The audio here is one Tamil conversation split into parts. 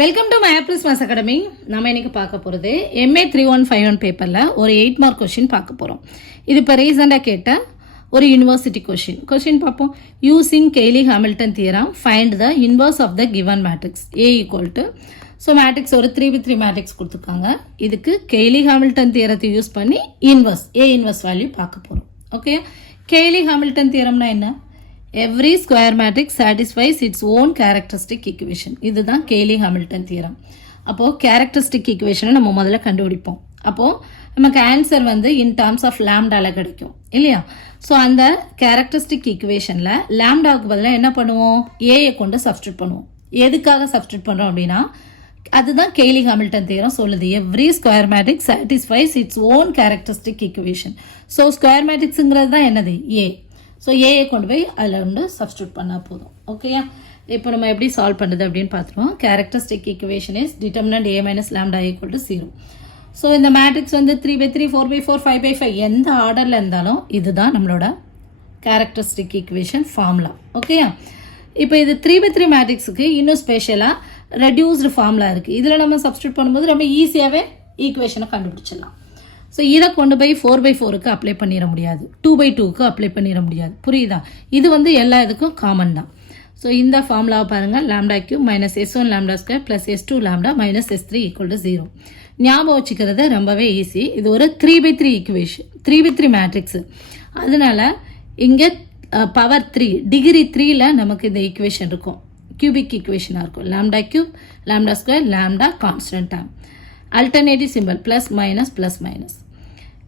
வெல்கம் டு மயாப்ளஸ் மாஸ் அகாடமி. நம்ம இன்னைக்கு பார்க்க போகிறது MA 3151 பேப்பரில் ஒரு 8 மார்க் கொஷின் பார்க்க போகிறோம். இது இப்போ ரீசெண்டாக கேட்ட ஒரு யூனிவர்சிட்டி கொஷின் பார்ப்போம். Using Cayley Hamilton theorem find the inverse of the given matrix A equal to so matrix ஒரு 3×3 மேட்ரிக்ஸ் கொடுத்துருக்காங்க. இதுக்கு கெய்லி ஹாமில்டன் தியரத்தை யூஸ் பண்ணி A இன்வர்ஸ் வேல்யூ பார்க்க போகிறோம். ஓகே, கெய்லி ஹாமில்டன் தியரம்னா என்ன? Every square matrix satisfies its own characteristic equation. இதுதான் கெய்லி ஹாமில்டன் தியரம். அப்போது கேரக்டரிஸ்டிக் ஈக்குவேஷனை நம்ம முதல்ல கண்டுபிடிப்போம். அப்போது நமக்கு ஆன்சர் வந்து இன் டேர்ம்ஸ் ஆஃப் லாம்டாவில் கிடைக்கும் இல்லையா? ஸோ அந்த கேரக்டரிஸ்டிக் ஈக்குவேஷனில் லாம்டாவுக்கு பதிலாக என்ன பண்ணுவோம்? ஏயை கொண்டு சப்ஸ்டியூட் பண்ணுவோம். எதுக்காக சப்ஸ்டியூட் பண்ணுறோம் அப்படின்னா அதுதான் கெய்லி ஹாமில்டன் தியரம் சொல்லுது. Every square matrix satisfies its own characteristic equation. So square மேட்ரிக்ஸுங்கிறது தான் என்னது? ஏ. ஸோ ஏயை கொண்டு போய் அதில் வந்து சப்ஸ்டியூட் பண்ணால் போதும். ஓகேயா? இப்போ நம்ம எப்படி சால்வ் பண்ணுறது அப்படின்னு பார்த்துருவோம். Characteristic equation is determinant A minus lambda equal to 0. So இந்த மேட்ரிக்ஸ் வந்து 3×3, 4×4, 5×5 எந்த ஆர்டரில் இருந்தாலும் இதுதான் நம்மளோட கேரக்டரிஸ்டிக் ஈக்குவேஷன் ஃபார்முலா. ஓகேயா? இப்போ இது 3×3 மேட்ரிக்ஸுக்கு இன்னும் ஸ்பெஷலாக ரெடியூஸ்டு ஃபார்முலா இருக்குது. இதில் நம்ம சப்ஸ்டியூட் பண்ணும்போது ரொம்ப ஈஸியாகவே ஈக்குவேஷனை கண்டுபிடிச்சிடலாம். ஸோ இதை கொண்டு போய் 4×4க்கு அப்ளை பண்ணிட முடியாது, 2×2க்கு அப்ளை பண்ணிட முடியாது. புரியுதா? இது வந்து எல்லா இதுக்கும் காமன் தான். ஸோ இந்த ஃபார்முலாவை பாருங்கள். Lambda cube minus S1 lambda square plus S2 lambda minus S3 equal to 0. ஞாபகம் வச்சுக்கிறது ரொம்பவே ஈஸி. இது ஒரு 3×3 ஈக்குவேஷன், 3×3 மேட்ரிக்ஸு. அதனால இங்கே பவர் 3 டிகிரி 3ல் நமக்கு இந்த ஈக்குவேஷன் இருக்கும், கியூபிக் ஈக்குவேஷனாக இருக்கும். Lambda cube lambda square lambda constant term, alternative simple plus minus.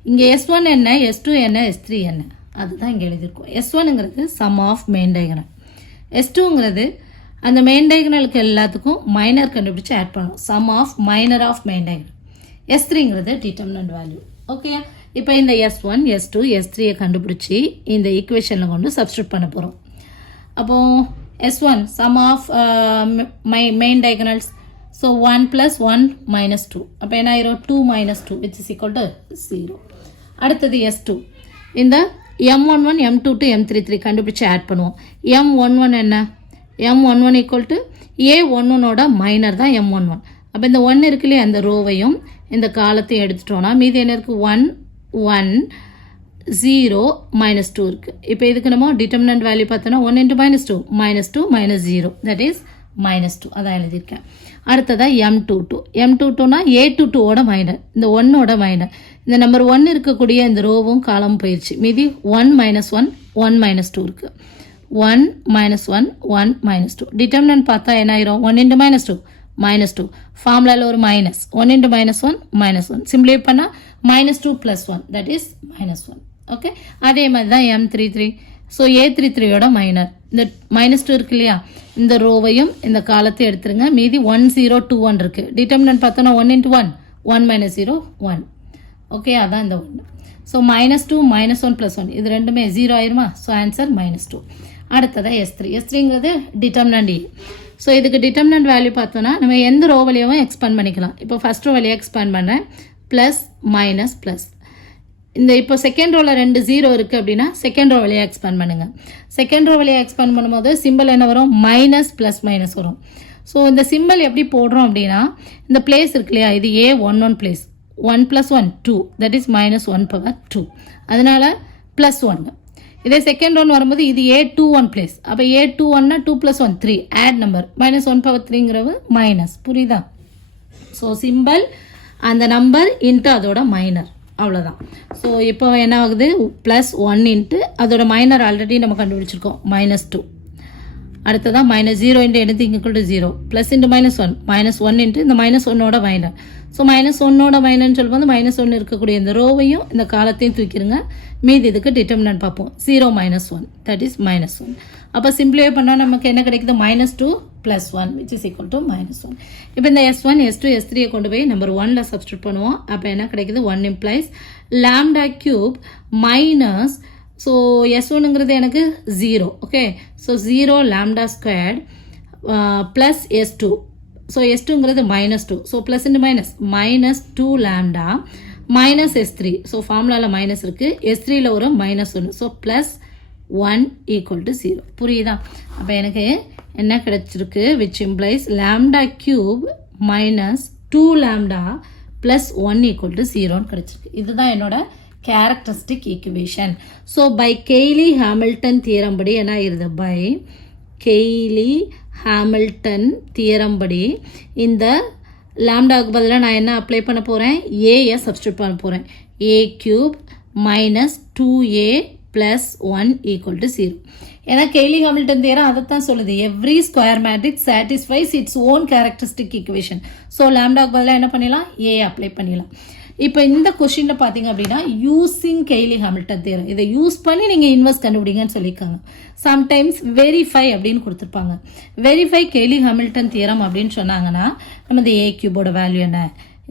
இங்கே S1 என்ன, S2 என்ன, S3 என்ன, அதுதான் இங்கே எழுதியிருக்கோம். S1ங்கிறது சம் ஆஃப் மெயின் டயகனல், S2ங்கிறது அந்த மெயின் டயகனலுக்கு எல்லாத்துக்கும் மைனர் கண்டுபிடிச்சு ஆட் பண்ணுவோம், sum of minor of main diagonal. S3ங்கிறது டிட்டர்மினன்ட் வேல்யூ. ஓகே, இப்போ இந்த S1 S2 S3யை கண்டுபிடிச்சி இந்த ஈக்குவேஷனில் கொண்டு சப்ஸ்டியூட் பண்ண போகிறோம். அப்போது S1 sum of main diagonals. So 1 + 1 - 2. அப்போ என்ன ஆயிரும்? 2 - 2 which is equal to 0. அடுத்தது S2. இந்த M11 M22 M33 கண்டுபிடிச்சு ஆட் பண்ணுவோம். M11 என்ன? M11 ஈக்குவல் டு A11ஓட மைனர் தான் M11. அப்போ இந்த 1 இருக்கு இல்லையா, அந்த ரோவையும் இந்த காலத்தையும் எடுத்துட்டோன்னா மீதி என்ன இருக்குது? 1 1 0 -2 இருக்குது. இப்போ இதுக்கு நம்ம டிட்டர்மினன்ட் வேல்யூ பார்த்தோன்னா 1 × -2 -2 -0 தட் இஸ் -2. அதான் எழுதியிருக்கேன். அடுத்ததாக M22னா A22ஓட மைனர், இந்த 1ஓட மைனர். இந்த நம்பர் 1 இருக்கக்கூடிய இந்த ரோவும் காலமும் போயிடுச்சு. மீதி 1 - 1 1 - 2 இருக்குது. 1 - 1 1 - 2. டிட்டர்மினன்ட் பார்த்தா என்ன ஆயிரும்? 1 × -2 -2. ஃபார்முலாவில் ஒரு மைனஸ், 1 × -1 -1. சிம்பிளை பண்ணால் -2 + 1 தட் இஸ் -1. ஓகே, அதே மாதிரி தான் M33. ஸோ A33யோட மைனர் இந்த -2 இருக்கு இல்லையா, இந்த ரோவையும் இந்த காலத்தையும் எடுத்துருங்க. மீதி 1 0 2 1 இருக்குது. டிட்டர்மினன்ட் பார்த்தோன்னா 1 × 1 1 - 0 1. ஓகே, அதான் இந்த 1. ஸோ -2 -1 + 1 இது ரெண்டுமே 0 ஆயிருமா? So answer -2. அடுத்ததாக S3ங்கிறது டிட்டர்மினன்ட் A. ஸோ இதுக்கு டிட்டர்மினன்ட் வேல்யூ பார்த்தோன்னா நம்ம எந்த ரோ வழியாகவும் எக்ஸ்பேண்ட் பண்ணிக்கலாம். இப்போ ஃபஸ்ட் ரோ வழியாக எக்ஸ்பேண்ட் பண்ணுறேன், ப்ளஸ் மைனஸ் ப்ளஸ். இந்த இப்போ செகண்ட் ரோவில் 2 0 இருக்குது அப்படின்னா செகண்ட் ரோ வழியாக எக்ஸ்பேண்ட் பண்ணுங்கள். செகண்ட் ரோ வழியாக எக்ஸ்பேண்ட் பண்ணும்போது சிம்பிள் என்ன வரும்? மைனஸ் ப்ளஸ் மைனஸ் வரும். ஸோ இந்த சிம்பிள் எப்படி போடுறோம் அப்படின்னா இந்த பிளேஸ் இருக்கு இல்லையா, இது A11 பிளேஸ், 1 + 1 2 தட் இஸ் -1/2. அதனால +1. இதே செகண்ட் ஒன் வரும்போது இது A21 பிளேஸ். அப்போ A21னா 2 + 1 3 ஆட் நம்பர் -1/3ங்கிறது மைனஸ். புரியுதா? ஸோ சிம்பிள் அந்த நம்பர் இன்ட்டு அதோட மைனர், அவ்வளோதான். ஸோ இப்போ என்ன ஆகுது? +1 இன்ட்டு அதோட மைனர் ஆல்ரெடி நம்ம கண்டுபிடிச்சிருக்கோம் -2. அடுத்ததான் -0 into anything equal to 0 +1 -1 into இந்த -1ஓட மைனர். ஸோ -1ஓட மைனர்னு சொல்லும்போது -1 இருக்கக்கூடிய இந்த ரோவையும் இந்த காலத்தையும் தூக்கிடுங்க. மீதி இதுக்கு டிட்டர்மினன்ட் பார்ப்போம். 0 - 1 தட் இஸ் -1. அப்போ சிம்பிளிஃபை பண்ணால் நமக்கு என்ன கிடைக்குது? -2 + 1 which is equal to -1. இப்போ இந்த S1 S2 S3யை கொண்டு போய் நம்பர் 1ல் சப்ஸ்டியூட் பண்ணுவோம். அப்போ என்ன கிடைக்குது? 1 implies lambda cube minus, so S1ங்கிறது எனக்கு 0. Okay, so 0 lambda squared plus S2. So S2ங்கிறது -2. So plus into minus -2 lambda minus S3. So ஃபார்முலாவில் மைனஸ் இருக்குது, S3யில் ஒரு -1. So plus 1 equal to 0. புரியுதா? அப்போ எனக்கு என்ன கிடைச்சிருக்கு, which implies lambda cube minus 2 lambda plus 1 equal to 0 கிடைச்சிருக்கு. இதுதான் என்னோட characteristic equation. So by Cayley-Hamilton theorem படி என்ன ஆயிருது, by Cayley-Hamilton theorem படி இந்த லாம்டாவுக்கு பதிலாக நான் என்ன அப்ளை பண்ண போகிறேன், ஏயை சப்ஸ்டியூட் பண்ண போகிறேன். a cube minus 2a plus 1 equal to 0. ஏன்னா கெய்லி ஹாமில்டன் தியரம் அதைத்தான் சொல்லுது, every square matrix satisfies its own characteristic equation. So லாம்டாக்கு பதிலாக என்ன பண்ணிடலாம், ஏ அப்ளை பண்ணிடலாம். இப்போ இந்த கொஸ்டினில் பார்த்தீங்க அப்படின்னா யூஸிங் கெய்லி ஹாமில்டன் தியரம், இதை யூஸ் பண்ணி நீங்கள் இன்வெர்ஸ் கண்டுபிடிங்கன்னு சொல்லியிருக்காங்க. சம்டைம்ஸ் வெரிஃபை அப்படின்னு கொடுத்துருப்பாங்க. வெரிஃபை கெய்லி ஹாமில்டன் தியரம் அப்படின்னு சொன்னாங்கன்னா நம்ம இந்த ஏ கியூபோட வேல்யூ என்ன,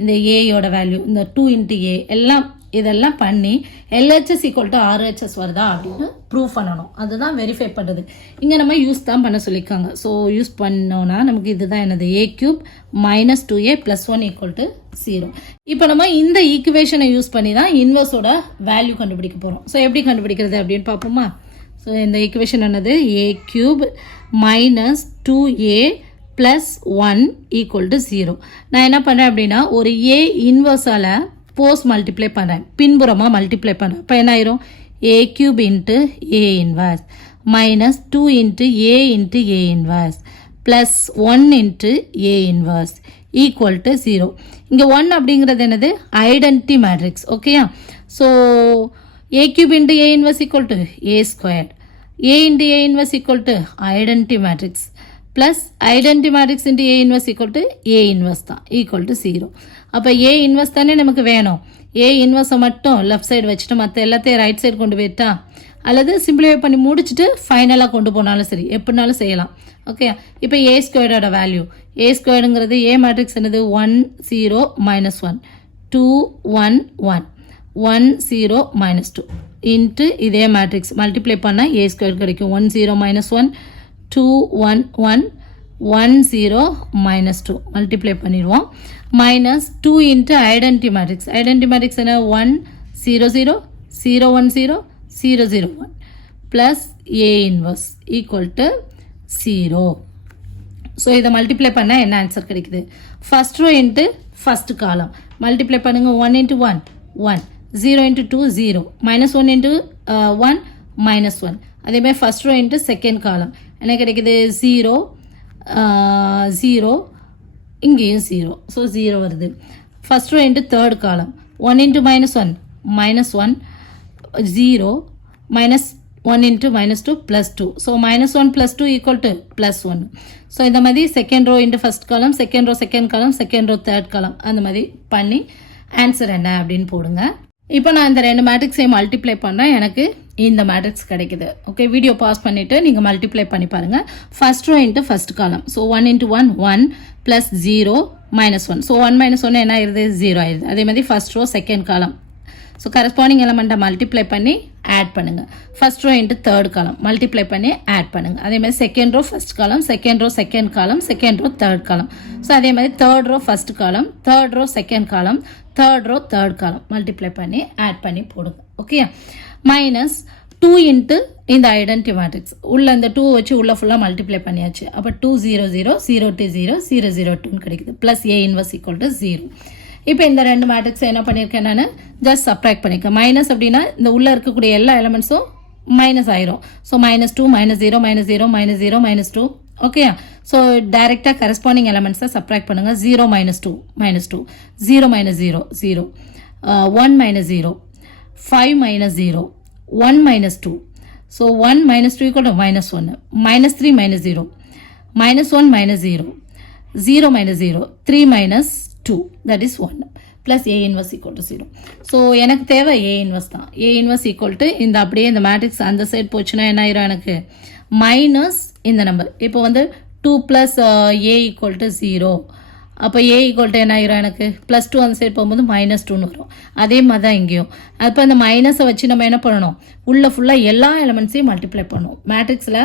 இந்த ஏயோட வேல்யூ, இந்த 2 into a எல்லாம் இதெல்லாம் பண்ணி LHS ஈக்குவல் டு RHS வருதா அப்படின்னு ப்ரூவ் பண்ணணும். அதுதான் வெரிஃபை பண்ணுறது. இங்கே நம்ம யூஸ் தான் பண்ண சொல்லியிருக்காங்க. ஸோ யூஸ் பண்ணோன்னா நமக்கு இதுதான் என்னது, a cube minus 2a plus 1 equal to 0. இப்போ நம்ம இந்த ஈக்குவேஷனை யூஸ் பண்ணி தான் இன்வர்ஸோட வேல்யூ கண்டுபிடிக்க போகிறோம். ஸோ எப்படி கண்டுபிடிக்கிறது அப்படின்னு பார்ப்போமா. ஸோ இந்த ஈக்குவேஷன் என்னது, a cube minus 2a plus 1 equal to 0. நான் என்ன பண்ணுறேன் அப்படின்னா ஒரு a இன்வர்ஸால் போஸ்ட் மல்டிப்ளை பண்ணுறேன், பின்புறமாக மல்டிப்ளை பண்ணுறேன். இப்போ என்ன ஆயிரும், a cube into a inverse minus 2 into a into a inverse plus 1 into a inverse equal to 0. இங்கே 1 அப்படிங்கிறது என்னது, ஐடென்டி மேட்ரிக்ஸ். ஓகேயா. So a cube into a inverse equal to a squared, a into a inverse equal to identity matrix plus identity matrix into a inverse equal to a inverse தான் equal to 0. அப்போ ஏ இன்வெர்ஸ் தானே நமக்கு வேணும். ஏ இன்வெர்ஸை மட்டும் லெஃப்ட் சைடு வச்சுட்டு மற்ற எல்லாத்தையும் ரைட் சைடு கொண்டு போயிட்டா, அல்லது சிம்பிளிஃபை பண்ணி முடிச்சுட்டு ஃபைனலாக கொண்டு போனாலும் சரி, எப்படினாலும் செய்யலாம். ஓகே. இப்போ ஏ ஸ்கொயர்டோட வேல்யூ, ஏ ஸ்கொயர்டுங்கிறது ஏ மேட்ரிக்ஸ் என்னது, 1 0 minus 1 2 1 1 1 0 minus 2 இன்ட்டு இதே மேட்ரிக்ஸ் மல்டிப்ளை பண்ணால் ஏ ஸ்கொயர் கிடைக்கும். 1 0 minus 1 2 1 1 1 0 minus 2 மல்டிப்ளை பண்ணிடுவோம். Minus 2 into identity matrix, identity matrix என்ன, 1 0 0 0 1 0 0 0 1 plus A inverse equal to 0. So இதை மல்டிப்ளை பண்ணால் என்ன ஆன்சர் கிடைக்குது, first row into first column multiply பண்ணுங்கள். 1 into 1 1 0 into 2 0 minus 1 into 1 minus 1. அதேமாதிரி first row into second column என்ன கிடைக்குது, 0 0 இங்கேயும் 0. ஸோ 0 வருது. ஃபஸ்ட் ரோ இன்ட்டு தேர்ட் காலம் 1 into minus 1 minus 1 0 minus 1 into minus 2 plus 2. ஸோ minus 1 plus 2 equal to plus 1. So இந்த மாதிரி second row into first column, second row second column, second row third column, அந்த மாதிரி பண்ணி ஆன்சர் என்ன அப்படின்னு போடுங்க. இப்போ நான் இந்த ரெண்டு மேட்ரிக்ஸையும் மல்டிப்ளை பண்ணால் எனக்கு இந்த மேட்ரிக்ஸ் கிடைக்குது. ஓகே, வீடியோ பாஸ் பண்ணிவிட்டு நீங்கள் மல்டிப்ளை பண்ணி பாருங்கள். First row into first column, so 1 into 1 1 plus 0 minus 1. So 1 minus 1 என்ன ஆயிடுது, 0 ஆயிடுது. அதே மாதிரி first row second column, so corresponding எலமெண்ட்டை மல்டிப்ளை பண்ணி ஆட் பண்ணுங்கள். First row into third column multiply பண்ணி ஆட் பண்ணுங்கள். அதே மாதிரி second row first column, second row second column, second row third column. So அதே மாதிரி third row first column, third row second column, third row third column multiply பண்ணி ஆட் பண்ணி போடுங்க. ஓகே, மைனஸ் 2 இன்ட்டு இந்த ஐடென்டி மேட்ரிக்ஸ் உள்ள இந்த 2 வச்சு உள்ள ஃபுல்லாக மல்டிப்ளை பண்ணியாச்சு. அப்போ 2 0 0 0 2 0 0 0 2 கிடைக்குது. Plus A inverse equal to 0. இப்போ இந்த ரெண்டு மேட்ரிக்ஸ் என்ன பண்ணியிருக்கேன், நான் ஜஸ்ட் சப்ராக்ட் பண்ணியிருக்கேன். மைனஸ் அப்படின்னா இந்த உள்ளே இருக்கக்கூடிய எல்லா எலமெண்ட்ஸும் மைனஸ் ஆயிரும். ஸோ -2 -0 -0 -0 -2. ஓகே, ஸோ டைரெக்டாக கரஸ்பாண்டிங் எலமெண்ட்ஸை சப்ராக்ட் பண்ணுங்கள். 0 -2 -2 0 -0 0 1 -0 5 -0 1 -2. So 1 -2 equal to -1 -3 -0 -1 -0 0 -0 3 -2 that is 1 plus A inverse equal to 0. So எனக்கு தேவை A inverse தான். A inverse equal to இந்த அப்படியே இந்த மேட்ரிக்ஸ் அந்த சைடு போச்சுன்னா என்ன ஆயிரும், எனக்கு மைனஸ் இந்த நம்பர். இப்போ வந்து 2 plus A equal to 0. அப்போ A equal to என்ன ஆயிரும், எனக்கு +2 அந்த சைடு போகும்போது -2ன்னு வரும். அதே மாதிரி தான் இங்கேயும். அப்போ அந்த மைனஸை வச்சு நம்ம என்ன பண்ணணும், உள்ள ஃபுல்லாக எல்லா எலமெண்ட்ஸையும் மல்டிப்ளை பண்ணணும். மேட்ரிக்ஸில்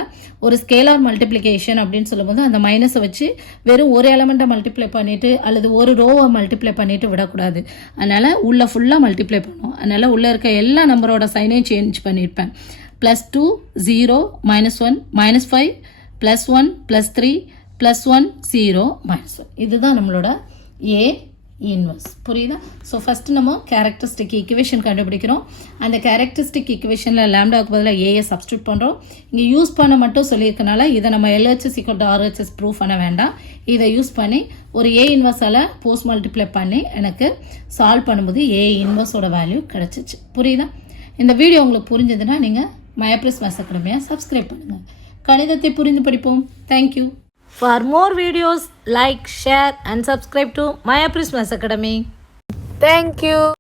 ஒரு ஸ்கேலார் மல்டிப்ளிகேஷன் அப்படின்னு சொல்லும்போது அந்த மைனஸை வச்சு வெறும் ஒரு எலமெண்ட்டை மல்டிப்ளை பண்ணிவிட்டு அல்லது ஒரு ரோவை மல்டிப்ளை பண்ணிவிட்டு விடக்கூடாது. அதனால் உள்ள ஃபுல்லாக மல்டிப்ளை பண்ணணும். அதனால் உள்ளே இருக்க எல்லா நம்பரோட சைனையும் சேஞ்ச் பண்ணியிருப்பேன். +2 0 -1 -5 +1 +3 +1 0 -1. இதுதான் நம்மளோட A இன்வர்ஸ். புரியுதா? ஸோ ஃபஸ்ட்டு நம்ம கேரக்டரிஸ்டிக் ஈக்குவேஷன் கண்டுபிடிக்கிறோம். அந்த கேரக்டரிஸ்டிக் ஈக்குவேஷனில் லேம்டாவுக்கு பதிலாக ஏயை சப்ஸ்டியூட் பண்ணுறோம். இங்கே யூஸ் பண்ண மட்டும் சொல்லியிருக்கனால இதை நம்ம LHS = RHS ப்ரூவ் பண்ண வேண்டாம். இதை யூஸ் பண்ணி ஒரு A இன்வர்ஸால் போஸ்ட் மல்டிப்ளை பண்ணி எனக்கு சால்வ் பண்ணும்போது A இன்வர்ஸோட வேல்யூ கிடச்சிச்சு. புரியுதா? இந்த வீடியோ உங்களுக்கு புரிஞ்சதுன்னா நீங்கள் மயாப்ரிஸ் மேத்ஸ் அகாடமியை சப்ஸ்கிரைப் பண்ணுங்கள். கணிதத்தை புரிந்து படிப்போம். Thank you. For more videos, like, share and subscribe to Maya Prismas Academy. Thank you.